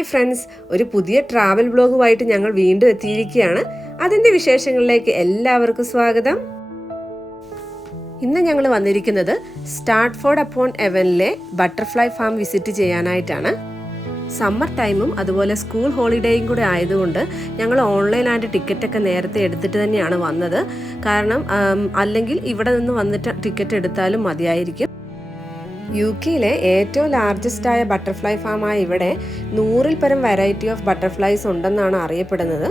Hi friends, ഒരു പുതിയ travel വ്ലോഗുമായിട്ട് ഞങ്ങൾ വീണ്ടും എത്തിയിരിക്കുകയാണ്. അതിൻ്റെ വിശേഷങ്ങളിലേക്ക് എല്ലാവർക്കും സ്വാഗതം. ഇന്ന് ഞങ്ങൾ വന്നിരിക്കുന്നത് സ്റ്റാർട്ട്ഫോർഡ് അപ്പോൺ എവനിലെ ബട്ടർഫ്ലൈ ഫാം വിസിറ്റ് ചെയ്യാനായിട്ടാണ്. സമ്മർ ടൈമും അതുപോലെ സ്കൂൾ ഹോളിഡേയും കൂടെ ആയതുകൊണ്ട് ഞങ്ങൾ ഓൺലൈനായിട്ട് ടിക്കറ്റൊക്കെ നേരത്തെ എടുത്തിട്ട് തന്നെയാണ് വന്നത്. കാരണം അല്ലെങ്കിൽ ഇവിടെ നിന്ന് വന്നിട്ട് ടിക്കറ്റ് എടുത്താലും മതിയായിരിക്കും. UK-യിലെ ഏറ്റവും ലാർജസ്റ്റായ ബട്ടർഫ്ലൈ ഫാമായ ഇവിടെ 100-ൽ പരം വെറൈറ്റി ഓഫ് ബട്ടർഫ്ലൈസ് ഉണ്ടെന്നാണ് അറിയപ്പെടുന്നത്.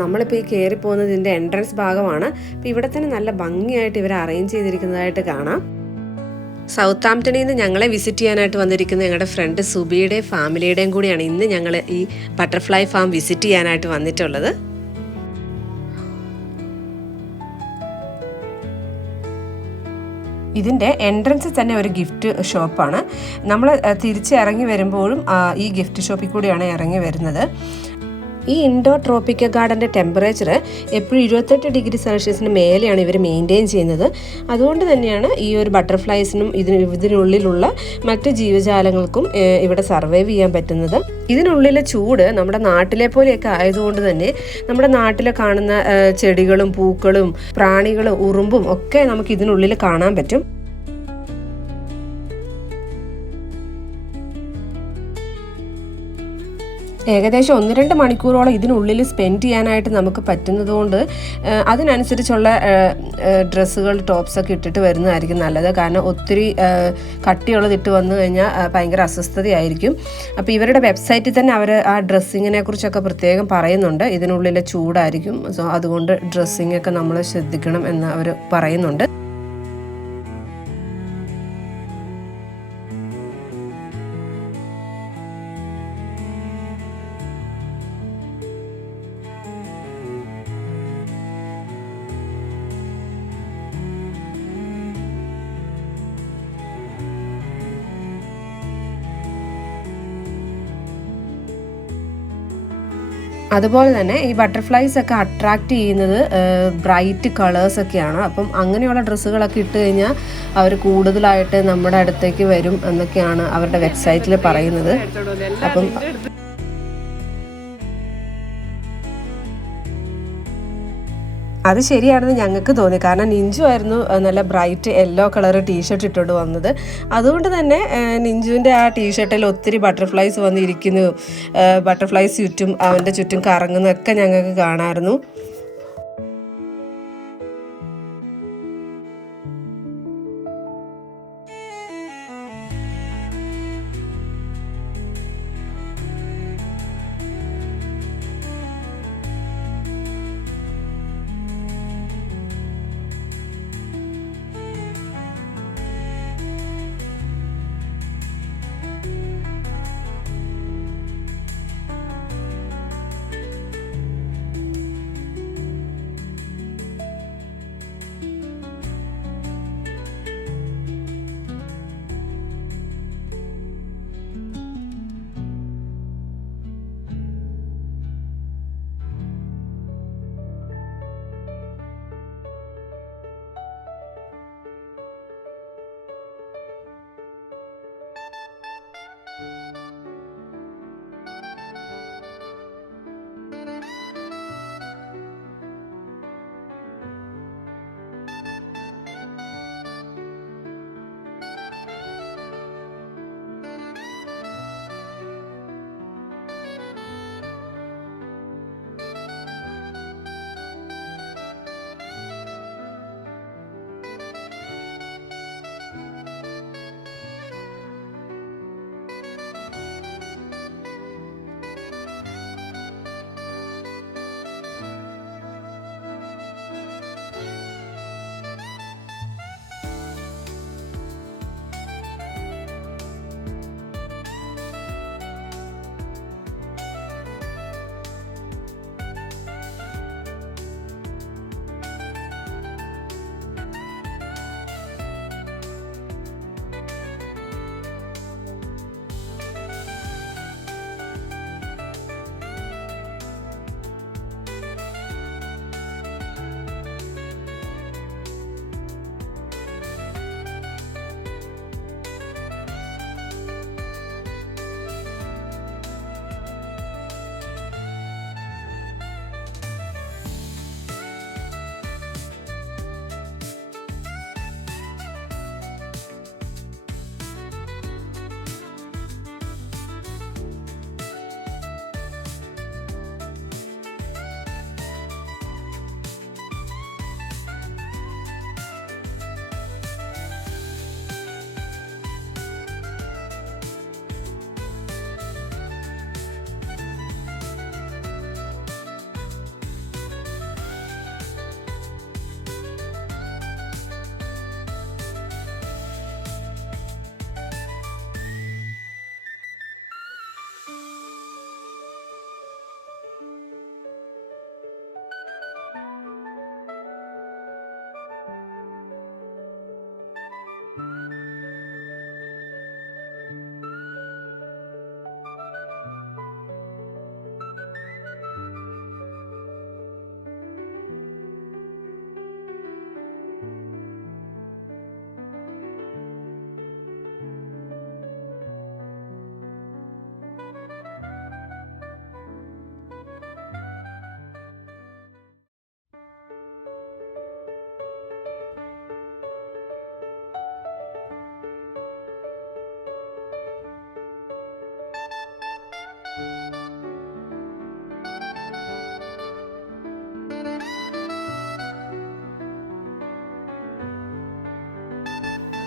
നമ്മളിപ്പോൾ ഈ കയറി പോകുന്നത് ഇതിൻ്റെ എൻട്രൻസ് ഭാഗമാണ്. അപ്പോൾ ഇവിടെ തന്നെ നല്ല ഭംഗിയായിട്ട് ഇവർ അറേഞ്ച് ചെയ്തിരിക്കുന്നതായിട്ട് കാണാം. സൗത്താംപ്ടണിൽ നിന്ന് ഞങ്ങളെ വിസിറ്റ് ചെയ്യാനായിട്ട് വന്നിരിക്കുന്ന ഞങ്ങളുടെ ഫ്രണ്ട് സുബിയുടെയും ഫാമിലിയുടെയും കൂടിയാണ് ഇന്ന് ഞങ്ങൾ ഈ ബട്ടർഫ്ലൈ ഫാം വിസിറ്റ് ചെയ്യാനായിട്ട് വന്നിട്ടുള്ളത്. ഇതിൻ്റെ എൻട്രൻസ് തന്നെ ഒരു ഗിഫ്റ്റ് ഷോപ്പാണ്. നമ്മൾ തിരിച്ച് ഇറങ്ങി വരുമ്പോഴും ഈ ഗിഫ്റ്റ് ഷോപ്പിൽ കൂടിയാണ് ഇറങ്ങി വരുന്നത്. ഈ ഇൻഡോർ ട്രോപ്പിക്കൽ ഗാർഡൻ്റെ ടെമ്പറേച്ചർ എപ്പോഴും 28 ഡിഗ്രി സെൽഷ്യസിന് മേലെയാണ് ഇവർ മെയിൻറ്റെയിൻ ചെയ്യുന്നത്. അതുകൊണ്ട് തന്നെയാണ് ഈ ഒരു ബട്ടർഫ്ലൈസിനും ഇതിനുള്ളിലുള്ള മറ്റ് ജീവജാലങ്ങൾക്കും ഇവിടെ സർവൈവ് ചെയ്യാൻ പറ്റുന്നത്. ഇതിനുള്ളിലെ ചൂട് നമ്മുടെ നാട്ടിലെ പോലെയൊക്കെ ആയതുകൊണ്ട് തന്നെ നമ്മുടെ നാട്ടിൽ കാണുന്ന ചെടികളും പൂക്കളും പ്രാണികളും ഉറുമ്പും ഒക്കെ നമുക്ക് ഇതിനുള്ളിൽ കാണാൻ പറ്റും. ഏകദേശം 1-2 മണിക്കൂറോളം ഇതിനുള്ളിൽ സ്പെൻഡ് ചെയ്യാനായിട്ട് നമുക്ക് പറ്റുന്നതുകൊണ്ട് അതിനനുസരിച്ചുള്ള ഡ്രസ്സുകൾ ടോപ്സൊക്കെ ഇട്ടിട്ട് വരുന്നതായിരിക്കും നല്ലത്. കാരണം ഒത്തിരി കട്ടിയുള്ളത് ഇട്ട് വന്നു കഴിഞ്ഞാൽ ഭയങ്കര അസ്വസ്ഥതയായിരിക്കും. അപ്പോൾ ഇവരുടെ വെബ്സൈറ്റിൽ തന്നെ അവർ ആ ഡ്രസ്സിങ്ങിനെ കുറിച്ചൊക്കെ പ്രത്യേകം പറയുന്നുണ്ട്. ഇതിനുള്ളിലെ ചൂടായിരിക്കും, സോ അതുകൊണ്ട് ഡ്രസ്സിങ്ങൊക്കെ നമ്മൾ ശ്രദ്ധിക്കണം എന്ന് അവർ പറയുന്നുണ്ട്. അതുപോലെ തന്നെ ഈ ബട്ടർഫ്ലൈസ് ഒക്കെ അട്രാക്റ്റ് ചെയ്യുന്നത് ബ്രൈറ്റ് കളേഴ്സൊക്കെയാണ്. അപ്പം അങ്ങനെയുള്ള ഡ്രസ്സുകളൊക്കെ ഇട്ട് കഴിഞ്ഞാൽ അവർ കൂടുതലായിട്ട് നമ്മുടെ അടുത്തേക്ക് വരും എന്നൊക്കെയാണ് അവരുടെ വെബ്സൈറ്റിൽ പറയുന്നത്. അപ്പം അത് ശരിയാണെന്ന് ഞങ്ങൾക്ക് തോന്നി. കാരണം നിഞ്ചു ആയിരുന്നു നല്ല ബ്രൈറ്റ് യെല്ലോ കളർ ടീഷർട്ട് ഇട്ടുകൊണ്ട് വന്നത്. അതുകൊണ്ട് തന്നെ നിഞ്ചുവിൻ്റെ ആ ടീഷർട്ടിൽ ഒത്തിരി ബട്ടർഫ്ലൈസ് വന്നിരിക്കുന്നു, ബട്ടർഫ്ലൈസ് ചുറ്റും അവൻ്റെ ചുറ്റും കറങ്ങുന്നതൊക്കെ ഞങ്ങൾക്ക് കാണാമായിരുന്നു.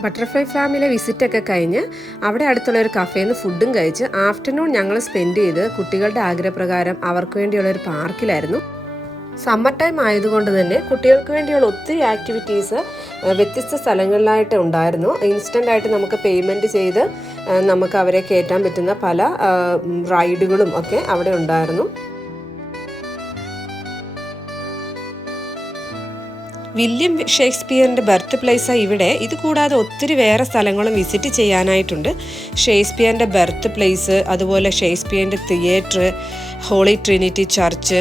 ബട്ടർഫ്ലൈ ഫാമിലെ വിസിറ്റൊക്കെ കഴിഞ്ഞ് അവിടെ അടുത്തുള്ള ഒരു കഫേയിൽ നിന്ന് ഫുഡും കഴിച്ച് ആഫ്റ്റർനൂൺ ഞങ്ങൾ സ്പെൻഡ് ചെയ്ത് കുട്ടികളുടെ ആഗ്രഹപ്രകാരം അവർക്ക് വേണ്ടിയുള്ള ഒരു പാർക്കിലായിരുന്നു. സമ്മർ ടൈം ആയതുകൊണ്ട് തന്നെ കുട്ടികൾക്ക് വേണ്ടിയുള്ള ഒത്തിരി ആക്ടിവിറ്റീസ് വ്യത്യസ്ത സ്ഥലങ്ങളിലായിട്ട് ഉണ്ടായിരുന്നു. ഇൻസ്റ്റൻ്റായിട്ട് നമുക്ക് പേയ്മെൻറ്റ് ചെയ്ത് നമുക്ക് അവരെ കയറ്റാൻ പറ്റുന്ന പല റൈഡുകളും ഒക്കെ അവിടെ ഉണ്ടായിരുന്നു. വില്യം ഷേക്സ്പിയറിൻ്റെ ബർത്ത് പ്ലേസാണ് ഇവിടെ. ഇത് കൂടാതെ ഒത്തിരി വേറെ സ്ഥലങ്ങളും വിസിറ്റ് ചെയ്യാനായിട്ടുണ്ട്. ഷേക്സ്പിയറിൻ്റെ ബർത്ത് പ്ലേസ്, അതുപോലെ ഷേക്സ്പിയറിൻ്റെ theatre, Holy Trinity Church,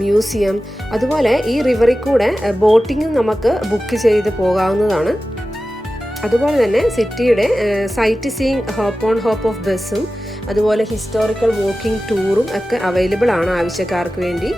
museum, അതുപോലെ ഈ റിവറിൽ കൂടെ ബോട്ടിങ്ങും നമുക്ക് ബുക്ക് ചെയ്ത് പോകാവുന്നതാണ്. അതുപോലെ തന്നെ സിറ്റിയുടെ sight seeing hop on hop off ബസ്സും അതുപോലെ ഹിസ്റ്റോറിക്കൽ വാക്കിംഗ് ടൂറും ഒക്കെ അവൈലബിൾ ആണ് ആവശ്യക്കാർക്ക് വേണ്ടി.